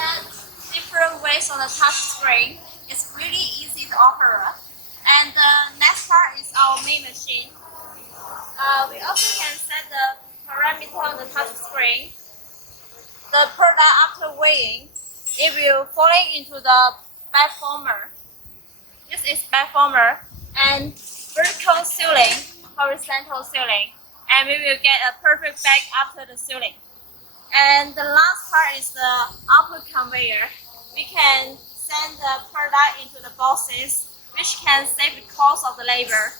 set different ways on the touch screen. It's really easy to operate. And the next part is our main machine. We also can set the parameter on the touch screen. The product after weighing, it will fall into the bag former. This is bag former and vertical sealing, horizontal sealing, and we will get a perfect bag after the sealing. And the last part is the output conveyor. We can send the product into the boxes, which can save the cost of the labor.